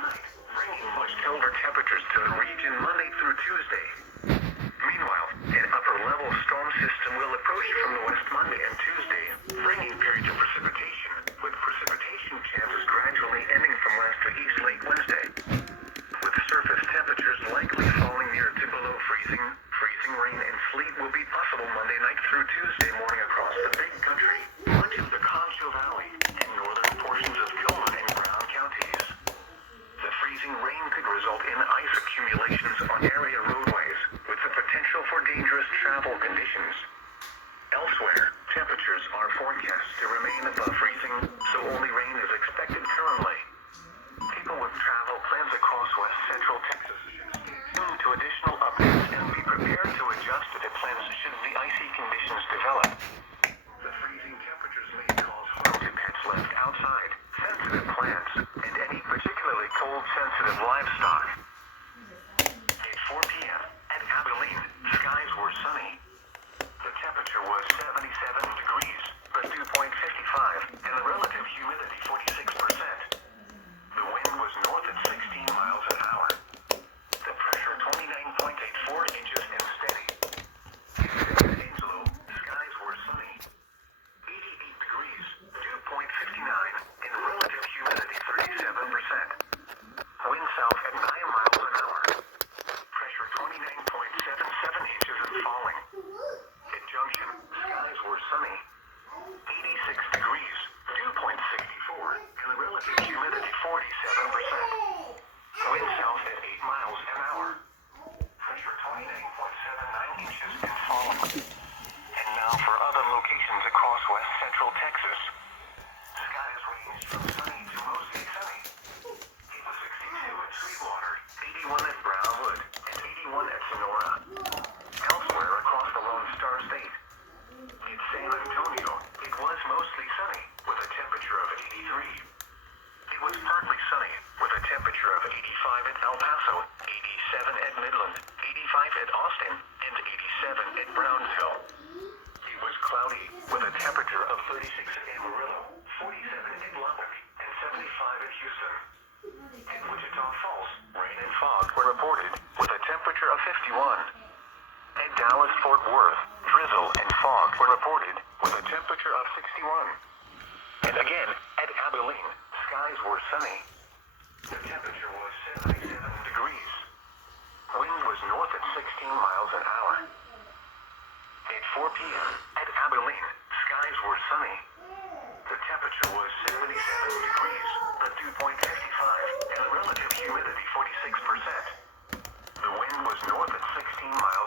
tonight, bringing much colder temperatures to the region Monday through Tuesday. Meanwhile, an upper-level storm system will approach from the west Monday and Tuesday, bringing periods of precipitation, with precipitation chances gradually ending from west to east late Wednesday. With surface temperatures likely falling near to below freezing, rain and sleet will be possible Monday night through Tuesday morning across the Big Country, much of the Concho Valley, and northern portions of Gilman and Brown counties. The freezing rain could result in ice accumulations on area roadways, with the potential for dangerous travel conditions. Elsewhere, temperatures are forecast to remain above freezing, so only rain is expected currently. People with travel plans across west central Texas should stay tuned to additional updates and be prepared to adjust to the plans should the icy conditions develop. The freezing temperatures may cause harm to pets left outside, sensitive plants, and any particularly cold-sensitive livestock. At 4 p.m. at Abilene, skies were sunny. The temperature was 77 degrees, but dew point 55, and the relative humidity 46%. The wind was north at 16 miles an hour. The pressure 29.84 inches and steady. In San Angelo, skies were sunny. 88 degrees, dew point 59, and relative humidity 37%. Wind south at 9 miles an hour. Pressure 29.77 inches and falling. At Junction, skies were sunny. 86 degrees, dew point 64, and the relative humidity 47%. Wind south at 8 miles an hour. Pressure 29.79 inches and falling. And now for other locations across west central Texas. Skies ranged from sunny to mostly sunny. It was 62 at Sweetwater, 81 at Brownwood, and 81 at Sonora. Elsewhere across the Lone Star State. In San Antonio, it was mostly sunny, with a temperature of 83. It was partly sunny, with a temperature of 85 at El Paso, 87 at Midland, 85 at Austin, and 87 at Brownsville. It was cloudy, with a temperature of 36 at Amarillo, 47 at Lubbock, and 75 at Houston. In Wichita Falls, rain and fog were reported, with a temperature of 51. At Dallas-Fort Worth, drizzle and fog were reported, with a temperature of 61. And again, at Abilene, skies were sunny. The temperature was 77 degrees. Wind was north at 16 miles an hour. At 4 p.m. at Abilene, skies were sunny. The temperature was 77 degrees, the dew point 55, and the relative humidity 46%. The wind was north at 16 miles